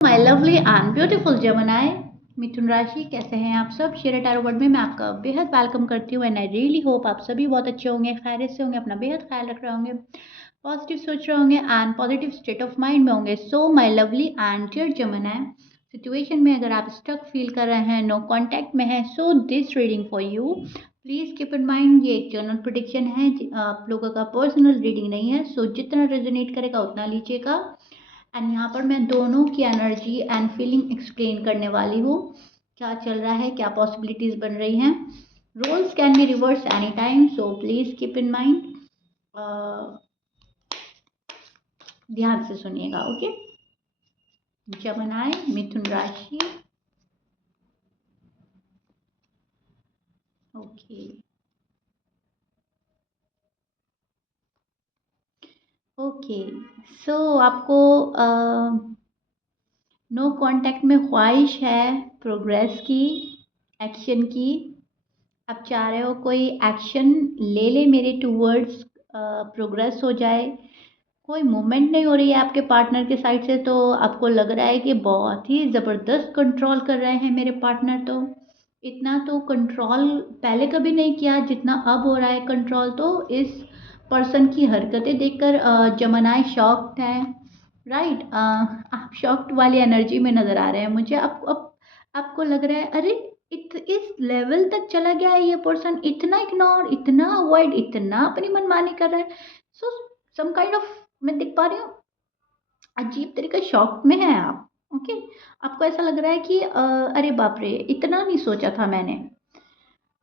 My lovely and beautiful जमनाए मिथुन राशि, कैसे हैं आप सब। शेयर टैरो वर्ड में मैं आपका बेहद वेलकम करती हूँ एंड आई रियली होप आप सभी बहुत अच्छे होंगे, खैरियत से होंगे, अपना बेहद ख्याल रख रहे होंगे, पॉजिटिव सोच रहे होंगे and positive state of mind में होंगे। So my lovely and dear जमनाए, सिचुएशन में अगर आप स्टक फील कर रहे हैं, नो कॉन्टैक्ट में है, so this reading for you. Please keep in mind ये एक जनरल प्रेडिक्शन है, आप लोगों का पर्सनल रीडिंग नहीं है। सो जितना रेजोनेट करेगा उतना लीजिएगा। एंड यहाँ पर मैं दोनों की एनर्जी एंड फीलिंग एक्सप्लेन करने वाली हूँ, क्या चल रहा है, क्या पॉसिबिलिटीज बन रही हैं। Roles can be reverse any time, so please keep in mind, ध्यान से सुनिएगा। ओके, जमनाए मिथुन राशि। ओके ओके, सो आपको नो कांटेक्ट में ख्वाहिश है प्रोग्रेस की, एक्शन की। आप चाह रहे हो कोई एक्शन ले ले मेरे टूवर्ड्स, प्रोग्रेस हो जाए। कोई मूवमेंट नहीं हो रही है आपके पार्टनर के साइड से, तो आपको लग रहा है कि बहुत ही ज़बरदस्त कंट्रोल कर रहे हैं मेरे पार्टनर। तो इतना तो कंट्रोल पहले कभी नहीं किया जितना अब हो रहा है कंट्रोल। तो इस पर्सन की हरकतें देखकर जमनाए शॉक्ड है, राइट। आप शॉक्ड वाली एनर्जी में नज़र आ रहे हैं मुझे। आपको लग रहा है अरे इस लेवल तक चला गया है ये पर्सन, इतना इग्नोर, इतना अवॉइड, इतना अपनी मनमानी कर रहा है। सो सम काइंड ऑफ, मैं देख पा रही हूँ अजीब तरीके शॉक में है आप। ओके, आपको ऐसा लग रहा है कि अरे बाप रे, इतना नहीं सोचा था मैंने।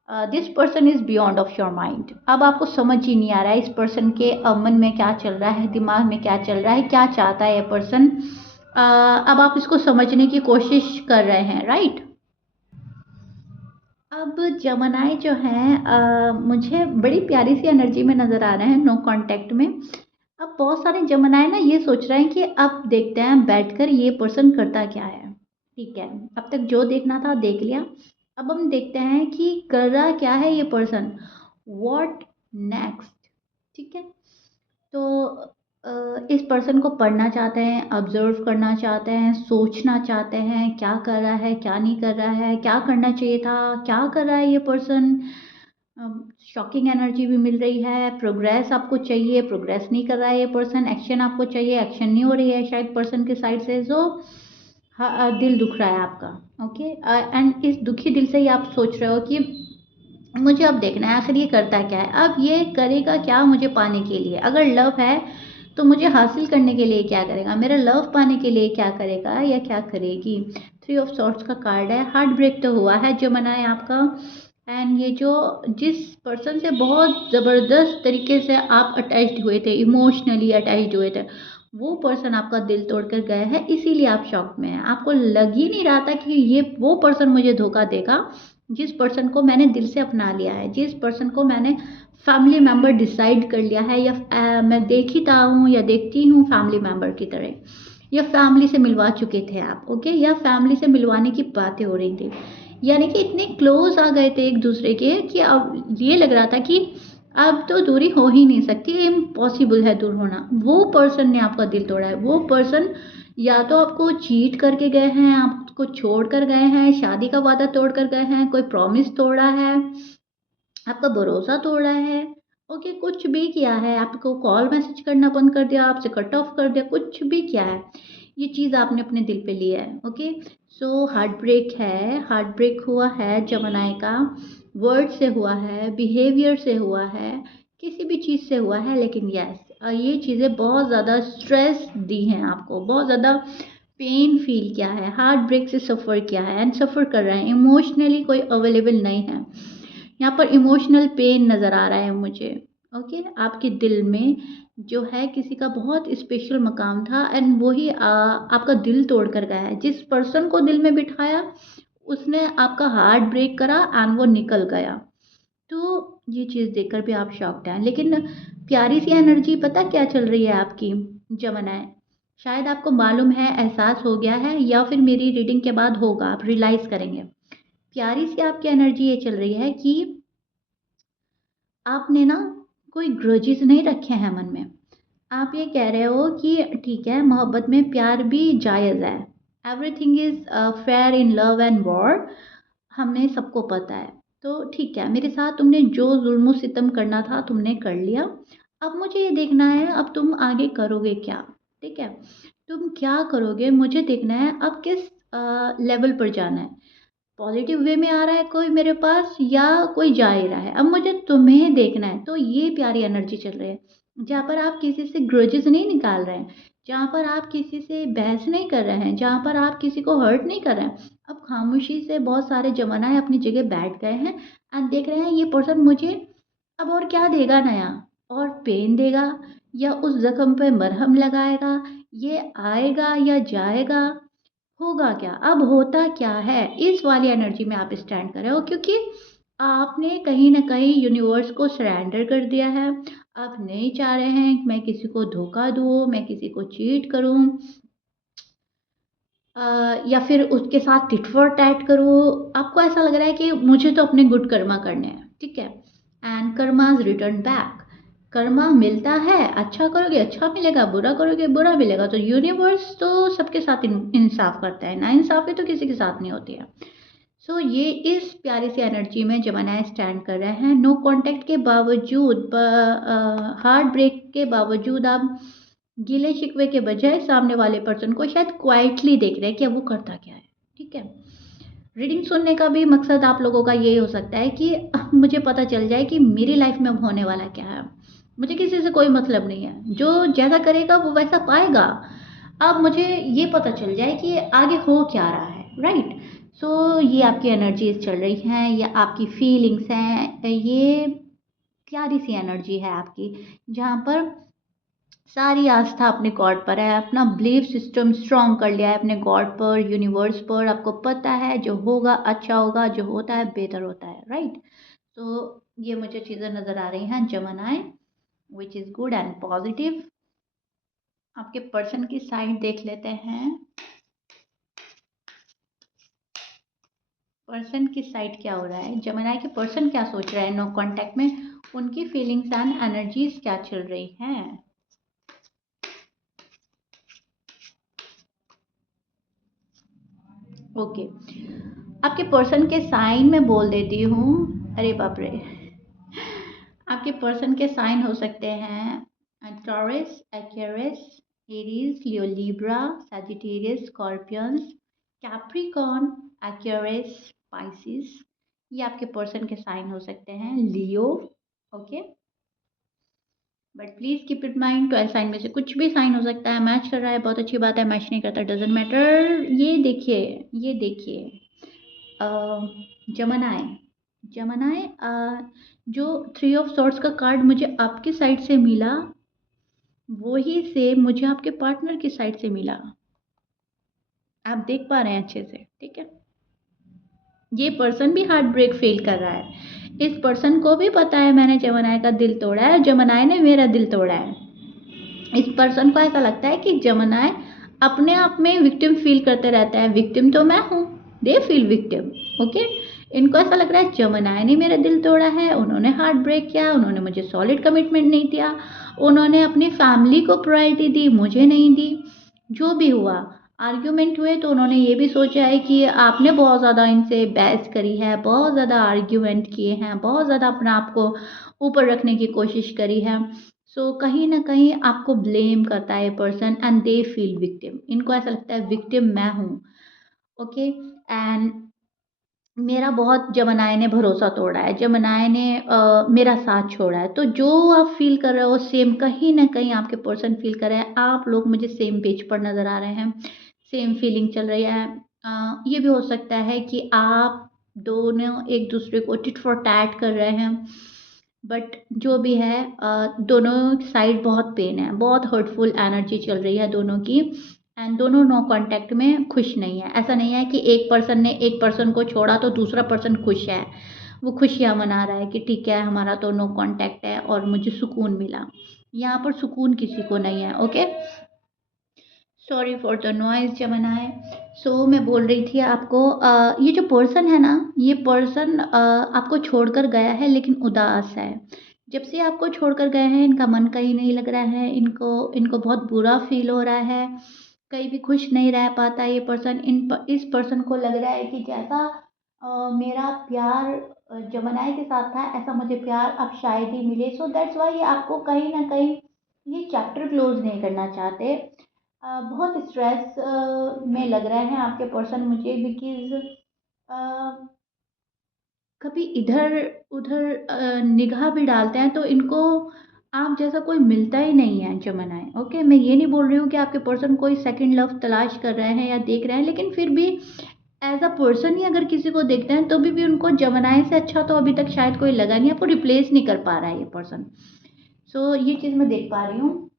This person is beyond of your mind. अब आपको समझ ही नहीं आ रहा है इस पर्सन के मन में क्या चल रहा है, दिमाग में क्या चल रहा है, क्या चाहता है ये पर्सन। अब आप इसको समझने की कोशिश कर रहे हैं, राइट। अब जमनाए जो हैं मुझे बड़ी प्यारी सी एनर्जी में नज़र आ रहे हैं, नो कांटेक्ट में। अब बहुत सारे जमनाए ना ये सोच रहे हैं कि अब देखते हैं बैठकर ये पर्सन करता क्या है। ठीक है, अब तक जो देखना था देख लिया। अब हम देखते हैं कि कर रहा क्या है ये पर्सन, व्हाट नेक्स्ट। ठीक है, तो इस पर्सन को पढ़ना चाहते हैं, ऑब्जर्व करना चाहते हैं, सोचना चाहते हैं क्या कर रहा है, क्या नहीं कर रहा है, क्या करना चाहिए था, क्या कर रहा है ये पर्सन। शॉकिंग एनर्जी भी मिल रही है। प्रोग्रेस आपको चाहिए, प्रोग्रेस नहीं कर रहा है ये पर्सन। एक्शन आपको चाहिए, एक्शन नहीं हो रही है शायद पर्सन के साइड से। जो दिल दुख रहा है आपका। ओके, एंड इस दुखी दिल से ही आप सोच रहे हो कि मुझे अब देखना है आखिर ये करता क्या है, अब ये करेगा क्या मुझे पाने के लिए। अगर लव है तो मुझे हासिल करने के लिए क्या करेगा, मेरा लव पाने के लिए क्या करेगा या क्या करेगी। 3 ऑफ सॉर्ट्स का कार्ड है, हार्ट ब्रेक तो हुआ है जो मना है आपका। एंड ये जो जिस पर्सन से बहुत ज़बरदस्त तरीके से आप अटैच्ड हुए थे, इमोशनली अटैच्ड हुए थे, वो पर्सन आपका दिल तोड़कर गया है, इसीलिए आप शॉक में हैं। आपको लग ही नहीं रहा था कि ये वो पर्सन मुझे धोखा देगा जिस पर्सन को मैंने दिल से अपना लिया है, जिस पर्सन को मैंने फैमिली मेम्बर डिसाइड कर लिया है, या मैं देखता हूँ या देखती हूँ फैमिली मेम्बर की तरह, या फैमिली से मिलवा चुके थे आप। ओके, या फैमिली से मिलवाने की बातें हो रही थी, यानी कि इतने क्लोज आ गए थे एक दूसरे के कि अब ये लग रहा था कि अब तो दूरी हो ही नहीं सकती, इम्पॉसिबल है दूर होना। वो पर्सन ने आपका दिल तोड़ा है। वो पर्सन या तो आपको चीट करके गए हैं, आपको छोड़ कर गए हैं, शादी का वादा तोड़ कर गए हैं, कोई प्रॉमिस तोड़ा है, आपका भरोसा तोड़ा है। ओके, कुछ भी किया है, आपको कॉल मैसेज करना बंद कर दिया, आपसे कट ऑफ कर दिया, कुछ भी किया है, ये चीज़ आपने अपने दिल पे ली है। ओके, सो हार्ट ब्रेक है, हार्ट ब्रेक हुआ है जमनाए का। वर्ड से हुआ है, बिहेवियर से हुआ है, किसी भी चीज़ से हुआ है, लेकिन यस ये चीज़ें बहुत ज़्यादा स्ट्रेस दी हैं आपको, बहुत ज़्यादा पेन फील किया है, हार्ट ब्रेक से सफ़र किया है एंड सफ़र कर रहे हैं। इमोशनली कोई अवेलेबल नहीं है यहाँ पर, इमोशनल पेन नज़र आ रहा है मुझे। ओके, आपके दिल में जो है किसी का बहुत स्पेशल मकाम था एंड वही आपका दिल तोड़ कर गया है। जिस पर्सन को दिल में बिठाया उसने आपका हार्ट ब्रेक करा एंड वो निकल गया। तो ये चीज़ देखकर भी आप शॉक्ड हैं, लेकिन प्यारी सी एनर्जी पता क्या चल रही है आपकी जमनाए। शायद आपको मालूम है, एहसास हो गया है, या फिर मेरी रीडिंग के बाद होगा, आप रियलाइज़ करेंगे। प्यारी सी आपकी एनर्जी ये चल रही है कि आपने ना कोई ग्रजेस नहीं रखे हैं मन में। आप ये कह रहे हो कि ठीक है, मोहब्बत में प्यार भी जायज़ है, everything is fair in love and war, हमें सबको पता है। तो ठीक है, मेरे साथ तुमने जो जुल्म सितम करना था तुमने कर लिया। अब मुझे ये देखना है अब तुम आगे करोगे क्या, ठीक है? तुम क्या करोगे मुझे देखना है, अब किस लेवल पर जाना है। पॉजिटिव वे में आ रहा है कोई मेरे पास या कोई जा ही रहा है, अब मुझे तुम्हें देखना है। तो ये प्यारी एनर्जी चल रही है जहाँ पर आप किसी से ग्रजेस नहीं निकाल रहे हैं, जहाँ पर आप किसी से बहस नहीं कर रहे हैं, जहाँ पर आप किसी को हर्ट नहीं कर रहे हैं। अब खामोशी से बहुत सारे जमानाएं अपनी जगह बैठ गए हैं एंड देख रहे हैं ये पर्सन मुझे अब और क्या देगा नया, और पेन देगा या उस जख्म पे मरहम लगाएगा, ये आएगा या जाएगा, होगा क्या, अब होता क्या है, इस वाली एनर्जी में आप स्टैंड कर रहे हो, क्योंकि आपने कहीं न कहीं यूनिवर्स को सरेंडर कर दिया है। आप नहीं चाह रहे हैं कि मैं किसी को धोखा दूँ, मैं किसी को चीट करूँ, या फिर उसके साथ टिट फॉर टैट करूँ। आपको ऐसा लग रहा है कि मुझे तो अपने गुड कर्मा करने हैं, ठीक है? एंड कर्माज़ रिटर्न बैक, कर्मा मिलता है, अच्छा करोगे अच्छा मिलेगा, बुरा करोगे बुरा मिलेगा। तो यूनिवर्स तो सबके साथ इंसाफ करता है, नाइंसाफ़ी तो किसी के साथ नहीं होती है। सो ये इस प्यारी सी एनर्जी में जमानाएँ स्टैंड कर रहे हैं। नो कॉन्टैक्ट के बावजूद हार्ट ब्रेक के बावजूद आप गिले-शिकवे के बजाय सामने वाले पर्सन को शायद क्वाइटली देख रहे हैं कि अब वो करता क्या है, ठीक है? रीडिंग सुनने का भी मकसद आप लोगों का ये हो सकता है कि मुझे पता चल जाए कि मेरी लाइफ में अब होने वाला क्या है। मुझे किसी से कोई मतलब नहीं है, जो जैसा करेगा वो वैसा पाएगा। अब मुझे ये पता चल जाए कि आगे हो क्या रहा है, राइट? सो ये आपकी एनर्जीज़ चल रही हैं, ये आपकी फीलिंग्स हैं, ये प्यारी सी एनर्जी है आपकी, जहाँ पर सारी आस्था अपने गॉड पर है, अपना बिलीफ सिस्टम स्ट्रॉन्ग कर लिया है अपने गॉड पर, यूनिवर्स पर। आपको पता है जो होगा अच्छा होगा, जो होता है बेहतर होता है, राइट? तो ये मुझे चीज़ें नज़र आ रही हैं जमनाए, which is good and positive. आपके पर्सन की साइड देख लेते हैं। पर्सन की साइड क्या हो रहा है, जमनाए के पर्सन क्या सोच रहे हैं नो कांटेक्ट में, उनकी फीलिंग्स एंड एनर्जीज क्या चल रही हैं। ओके, आपके पर्सन के साइन में बोल देती हूँ। अरे बाप रे, आपके पर्सन के साइन हो सकते हैं Taurus, Aquarius, Aries, Leo, Libra, Sagittarius, Scorpions, Capricorn, Aquarius, Pisces. ये आपके पर्सन के साइन हो सकते हैं, Leo. Okay, but please keep it mind 12 sign में से कुछ भी साइन हो सकता है। मैच कर रहा है बहुत अच्छी बात है, मैच नहीं करता डजेंट मैटर। ये देखिए, ये देखिए, जमनाए, जमनाए, जो थ्री ऑफ सॉर्ड्स का कार्ड मुझे आपकी साइड से मिला, वही सेम मुझे आपके पार्टनर की साइड से मिला। आप देख पा रहे हैं अच्छे से, ठीक है? ये पर्सन भी हार्ट ब्रेक फील कर रहा है। इस पर्सन को भी पता है मैंने जमनाए का दिल तोड़ा है, जमनाए ने मेरा दिल तोड़ा है। इस पर्सन को ऐसा लगता है कि जमनाए अपने आप में विक्टिम फील करते रहता है, विक्टिम तो मैं हूँ, दे फील विक्टिम। ओके, इनको ऐसा लग रहा है जमनाए ने मेरा दिल तोड़ा है, उन्होंने हार्ट ब्रेक किया, उन्होंने मुझे सॉलिड कमिटमेंट नहीं दिया, उन्होंने अपनी फैमिली को प्रायोरिटी दी, मुझे नहीं दी। जो भी हुआ, आर्ग्यूमेंट हुए तो उन्होंने ये भी सोचा है कि आपने बहुत ज़्यादा इनसे बहस करी है, बहुत ज़्यादा आर्ग्यूमेंट किए हैं, बहुत ज़्यादा अपने आप को ऊपर रखने की कोशिश करी है। सो कहीं न कहीं आपको ब्लेम करता है ये person and they feel victim. इनको ऐसा लगता है विक्टिम मैं हूँ, ओके? एंड मेरा बहुत जमनाए ने भरोसा तोड़ा है, जमनाए ने मेरा साथ छोड़ा है। तो जो आप फ़ील कर रहे हो सेम कहीं न कहीं आपके पर्सन फ़ील कर रहे हैं। आप लोग मुझे सेम पेज पर नज़र आ रहे हैं, सेम फीलिंग चल रही है। ये भी हो सकता है कि आप दोनों एक-दूसरे को टिट फॉर टैट कर रहे हैं। बट जो भी है, दोनों साइड बहुत पेन है, बहुत हर्टफुल एनर्जी चल रही है दोनों की, एंड दोनों नो कांटेक्ट में खुश नहीं है। ऐसा नहीं है कि एक पर्सन ने एक पर्सन को छोड़ा तो दूसरा पर्सन खुश है, वो खुशियाँ मना रहा है कि ठीक है हमारा तो नो कांटेक्ट है और मुझे सुकून मिला। यहाँ पर सुकून किसी को नहीं है, okay? Sorry for the noise जमनाए। सो मैं बोल रही थी आपको, ये जो पर्सन है ना, ये पर्सन आपको छोड़कर गया है लेकिन उदास है। जब से आपको छोड़कर गए हैं इनका मन कहीं नहीं लग रहा है, इनको इनको बहुत बुरा फ़ील हो रहा है। कहीं भी खुश नहीं रह पाता ये पर्सन। इस पर्सन को लग रहा है कि जैसा मेरा प्यार जमनाई के साथ था, ऐसा मुझे प्यार अब शायद ही मिले। सो दैट्स वाई आपको कहीं ना कहीं ये चैप्टर क्लोज नहीं करना चाहते। बहुत स्ट्रेस में लग रहे हैं आपके पर्सन मुझे, बिकॉज कभी इधर उधर निगाह भी डालते हैं तो इनको आप जैसा कोई मिलता ही नहीं है जमनाए। ओके, मैं ये नहीं बोल रही हूँ कि आपके पर्सन कोई सेकंड लव तलाश कर रहे हैं या देख रहे हैं, लेकिन फिर भी एज अ पर्सन ही अगर किसी को देखते हैं तो भी उनको जमनाए से अच्छा तो अभी तक शायद कोई लगा नहीं, आपको रिप्लेस नहीं कर पा रहा है ये पर्सन। सो ये चीज़ मैं देख पा रही हूँ।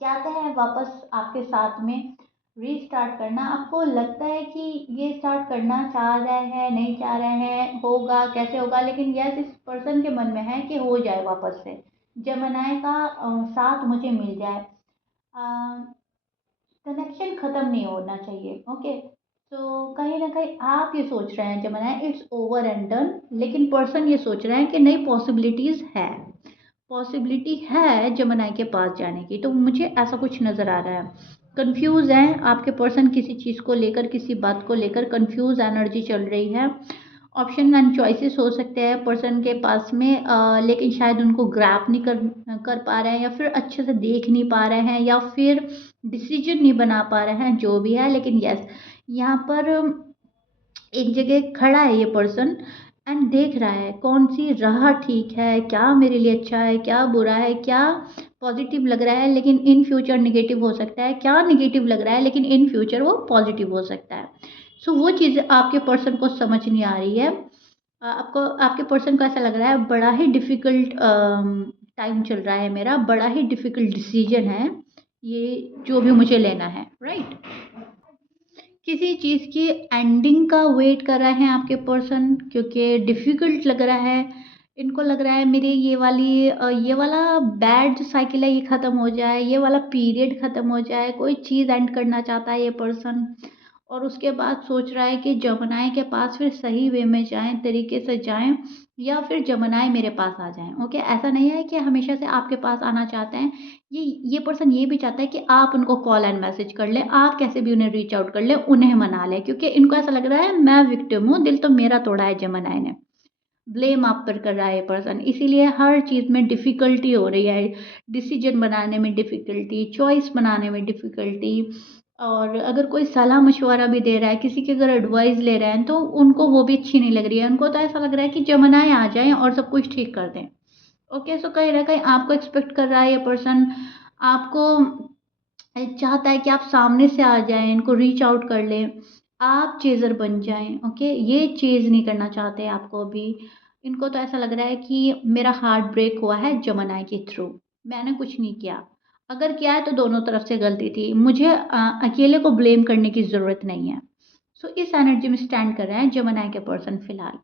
चाहते हैं वापस आपके साथ में रीस्टार्ट करना। आपको लगता है कि ये स्टार्ट करना चाह रहे हैं, नहीं चाह रहे हैं, होगा कैसे होगा, लेकिन यस इस पर्सन के मन में है कि हो जाए वापस से, जमनाए का साथ मुझे मिल जाए। कनेक्शन ख़त्म नहीं होना चाहिए। ओके, तो कहीं ना कहीं आप ये सोच रहे हैं जमनाए इट्स ओवर एंड डन, लेकिन पर्सन ये सोच रहे हैं कि नई पॉसिबिलिटीज़ है, पॉसिबिलिटी है जमनाई के पास जाने की। तो मुझे ऐसा कुछ नज़र आ रहा है। कंफ्यूज है आपके पर्सन किसी चीज़ को लेकर, किसी बात को लेकर कंफ्यूज एनर्जी चल रही है। ऑप्शन एंड चॉइसेस हो सकते हैं पर्सन के पास में, लेकिन शायद उनको ग्रैप नहीं कर कर पा रहे हैं, या फिर अच्छे से देख नहीं पा रहे हैं, या फिर डिसीजन नहीं बना पा रहे हैं, जो भी है। लेकिन यस, यहाँ पर एक जगह खड़ा है ये पर्सन एंड देख रहा है कौन सी राह ठीक है, क्या मेरे लिए अच्छा है, क्या बुरा है, क्या पॉजिटिव लग रहा है लेकिन इन फ्यूचर निगेटिव हो सकता है, क्या निगेटिव लग रहा है लेकिन इन फ्यूचर वो पॉजिटिव हो सकता है। सो वो चीज़ आपके पर्सन को समझ नहीं आ रही है। आपको आपके पर्सन को ऐसा लग रहा है बड़ा ही डिफ़िकल्ट टाइम चल रहा है मेरा, बड़ा ही डिफ़िकल्ट डिसीजन है ये जो भी मुझे लेना है, राइट। किसी चीज़ की एंडिंग का वेट कर रहे हैं आपके पर्सन, क्योंकि डिफ़िकल्ट लग रहा है। इनको लग रहा है मेरी ये वाला बैड जो साइकिल है ये ख़त्म हो जाए, ये वाला पीरियड ख़त्म हो जाए, कोई चीज़ एंड करना चाहता है ये पर्सन। और उसके बाद सोच रहा है कि जमुनाई के पास फिर सही वे में जाएँ, तरीके से जाएँ, या फिर जमुनाई मेरे पास आ जाएँ। ओके, ऐसा नहीं है कि हमेशा से आपके पास आना चाहते हैं। ये पर्सन ये भी चाहता है कि आप उनको कॉल एंड मैसेज कर लें, आप कैसे भी उन्हें रीच आउट कर लें, उन्हें मना लें, क्योंकि इनको ऐसा लग रहा है मैं विक्टिम हूँ, दिल तो मेरा तोड़ा है जमुनाई ने। ब्लेम आप पर कर रहा है ये पर्सन, इसीलिए हर चीज़ में डिफ़िकल्टी हो रही है। डिसीजन बनाने में डिफ़िकल्टी, चॉइस बनाने में डिफ़िकल्टी। और अगर कोई सलाह मशवरा भी दे रहा है, किसी की अगर एडवाइस ले रहे हैं, तो उनको वो भी अच्छी नहीं लग रही है। उनको तो ऐसा लग रहा है कि जमुनाई आ जाएँ और सब कुछ ठीक कर दें। ओके, सो कहीं न कहीं आपको एक्सपेक्ट कर रहा है ये पर्सन, आपको चाहता है कि आप सामने से आ जाएँ, इनको रीच आउट कर लें, आप चेज़र बन जाएँ। ओके, ये चेज़ नहीं करना चाहते आपको अभी। इनको तो ऐसा लग रहा है कि मेरा हार्ट ब्रेक हुआ है जमुनाई के थ्रू, मैंने कुछ नहीं किया। अगर किया है तो दोनों तरफ से गलती थी, मुझे अकेले को ब्लेम करने की ज़रूरत नहीं है। सो इस एनर्जी में स्टैंड कर रहे हैं जमुनाई के पर्सन फ़िलहाल।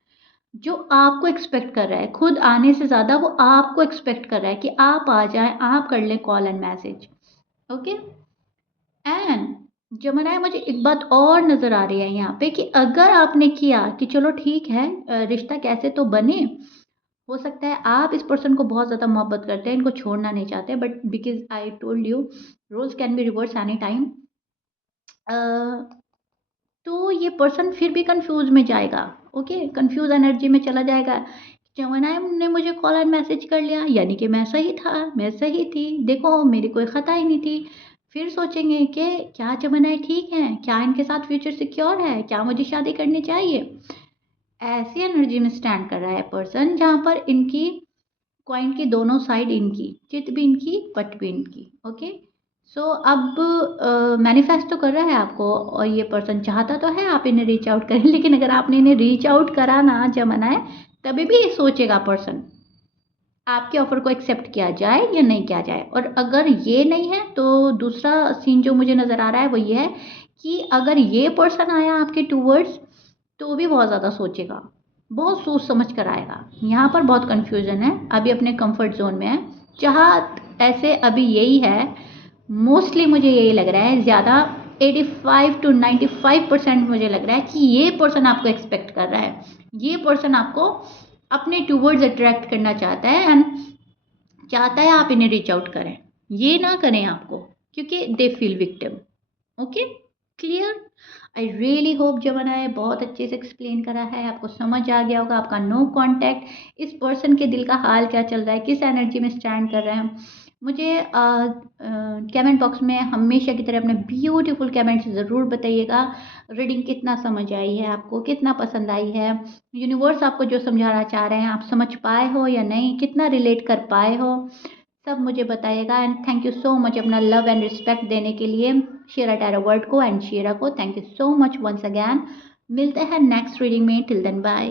जो आपको एक्सपेक्ट कर रहा है, खुद आने से ज़्यादा वो आपको एक्सपेक्ट कर रहा है कि आप आ जाएँ, आप कर लें call and message. Okay? And जमुनाई मुझे एक बात और नज़र आ रही है यहाँ पे कि अगर आपने किया कि चलो ठीक है, रिश्ता कैसे तो बने, हो सकता है आप इस पर्सन को बहुत ज़्यादा मोहब्बत करते हैं, इनको छोड़ना नहीं चाहते, but because I told you roles can be reverse any time. तो ये पर्सन फिर भी कंफ्यूज में जाएगा। ओके, कंफ्यूज एनर्जी में चला जाएगा। जमुनाई ने मुझे कॉल एंड मैसेज कर लिया, यानी कि मैं सही था, मैं सही थी, देखो मेरी कोई खता ही नहीं थी। फिर सोचेंगे कि क्या जमुनाई ठीक है, क्या इनके साथ फ्यूचर सिक्योर है, क्या मुझे शादी करनी चाहिए। ऐसी एनर्जी में स्टैंड कर रहा है पर्सन जहाँ पर इनकी कॉइन की दोनों साइड इनकी, चित भी इनकी, पट भी इनकी। ओके, सो अब मैनिफेस्ट तो कर रहा है आपको, और ये पर्सन चाहता तो है आप इन्हें रीच आउट करें, लेकिन अगर आपने इन्हें रीच आउट करा ना जमाना है, तभी भी ये सोचेगा पर्सन आपके ऑफर को एक्सेप्ट किया जाए या नहीं किया जाए। और अगर ये नहीं है तो दूसरा सीन जो मुझे नज़र आ रहा है वो ये है कि अगर ये पर्सन आया आपके टूवर्ड्स, तो भी बहुत ज़्यादा सोचेगा, बहुत सोच समझ कर आएगा। यहाँ पर बहुत कन्फ्यूजन है, अभी अपने कंफर्ट जोन में है। चाहत ऐसे अभी यही है, मोस्टली मुझे यही लग रहा है, ज़्यादा 85 to 95% मुझे लग रहा है कि ये पर्सन आपको एक्सपेक्ट कर रहा है, ये पर्सन आपको अपने टूवर्ड्स अट्रैक्ट करना चाहता है एंड चाहता है आप इन्हें रीच आउट करें। ये ना करें आपको, क्योंकि they feel victim. Okay, clear? I really hope जो मैंने बहुत अच्छे से एक्सप्लेन करा है आपको समझ आ गया होगा। आपका नो कांटेक्ट इस पर्सन के दिल का हाल क्या चल रहा है, किस एनर्जी में स्टैंड कर रहे हैं। मुझे कमेंट बॉक्स में हमेशा की तरह अपने ब्यूटीफुल कमेंट्स ज़रूर बताइएगा। रीडिंग कितना समझ आई है आपको, कितना पसंद आई है, यूनिवर्स आपको जो समझाना चाह रहे हैं आप समझ पाए हो या नहीं, कितना रिलेट कर पाए हो, सब मुझे बताइएगा। And thank you so much अपना लव एंड रिस्पेक्ट देने के लिए शेरा टैरो वर्ल्ड को एंड शेरा को। Thank you so much once again. मिलते हैं नेक्स्ट रीडिंग में। Till then bye.